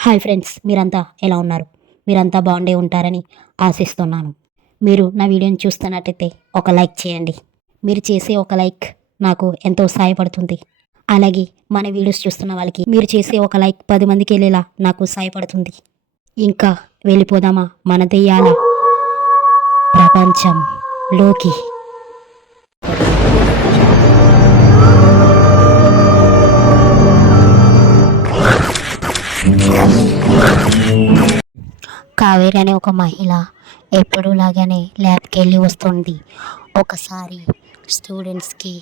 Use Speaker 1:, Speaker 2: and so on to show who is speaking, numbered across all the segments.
Speaker 1: Hi friends మీరంతా ఎలా ఉన్నారు? మీరంతా బాగుండే ఉంటారని ఆశిస్తున్నాను. మీరు నా వీడియోని చూస్తున్నట్టయితే ఒక లైక్ చేయండి. మీరు చేసే ఒక లైక్ నాకు ఎంతో సహాయపడుతుంది అలాగే మన వీడియోస్ చూస్తున్న వాళ్ళకి మీరు చేసే ఒక లైక్ పది మందికి వెళ్ళేలా నాకు సహాయపడుతుంది ఇంకా వెళ్ళిపోదామా మన దెయ్యాల ప్రపంచంలోకి? కావేరి అనే ఒక మహిళ ఎప్పుడూ లాగానే ల్యాబ్కి వెళ్ళి వస్తుంది. ఒకసారి స్టూడెంట్స్కి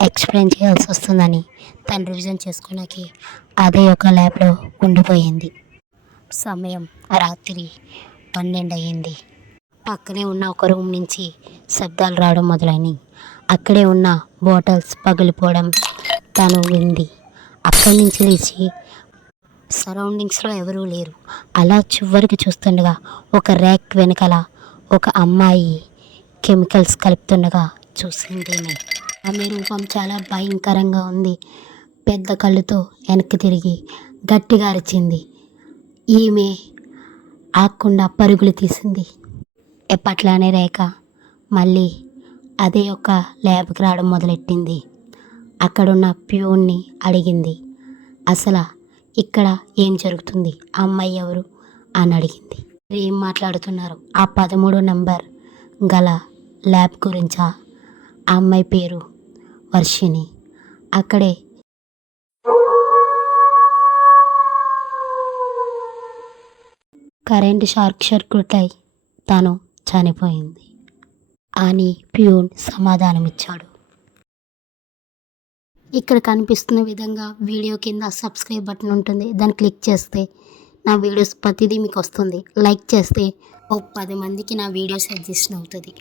Speaker 1: ఎక్స్ప్లెయిన్ చేయాల్సి వస్తుందని తను రివిజన్ చేసుకోవడానికి అదే ఒక ల్యాబ్లో ఉండిపోయింది. సమయం రాత్రి పన్నెండు అయ్యింది పక్కనే ఉన్న ఒక రూమ్ నుంచి శబ్దాలు రావడం మొదలైనవి అక్కడే ఉన్న బాటిల్స్ పగిలిపోవడం తను వింది. అక్కడి నుంచి లేచి సరౌండింగ్స్లో ఎవరూ లేరు. అలా చివరికి చూస్తుండగా ఒక ర్యాక్ వెనకాల ఒక అమ్మాయి కెమికల్స్ కలుపుతుండగా చూసింది ఆమె రూపం చాలా భయంకరంగా ఉంది. పెద్ద కళ్ళుతో వెనక్కి తిరిగి గట్టిగా అరిచింది. ఈమె ఆకుండా పరుగులు తీసింది. ఎప్పట్లానే రేఖ మళ్ళీ అదే ఒక ల్యాబ్కి రావడం మొదలెట్టింది. అక్కడున్న ప్యూన్ని అడిగింది. అసలు ఇక్కడ ఏం జరుగుతుంది? అమ్మాయి ఎవరు? అని అడిగింది. ఏం మాట్లాడుతున్నారు? ఆ పదమూడో నంబర్ గల ల్యాబ్ గురించా? ఆ అమ్మాయి పేరు వర్షిణి. అక్కడే కరెంట్ షార్క్ సర్క్యూట్ అయి తను చనిపోయింది. అని ప్యూన్ సమాధానమిచ్చాడు. ఇక్కడ కనిపిస్తున్న విధంగా వీడియో కింద సబ్స్క్రైబ్ బటన్ ఉంటుంది. దాన్ని క్లిక్ చేస్తే నా వీడియోస్ ప్రతిదీ మీకు వస్తుంది. లైక్ చేస్తే ఓ పది మందికి నా వీడియో సజెషన్ అవుతుంది.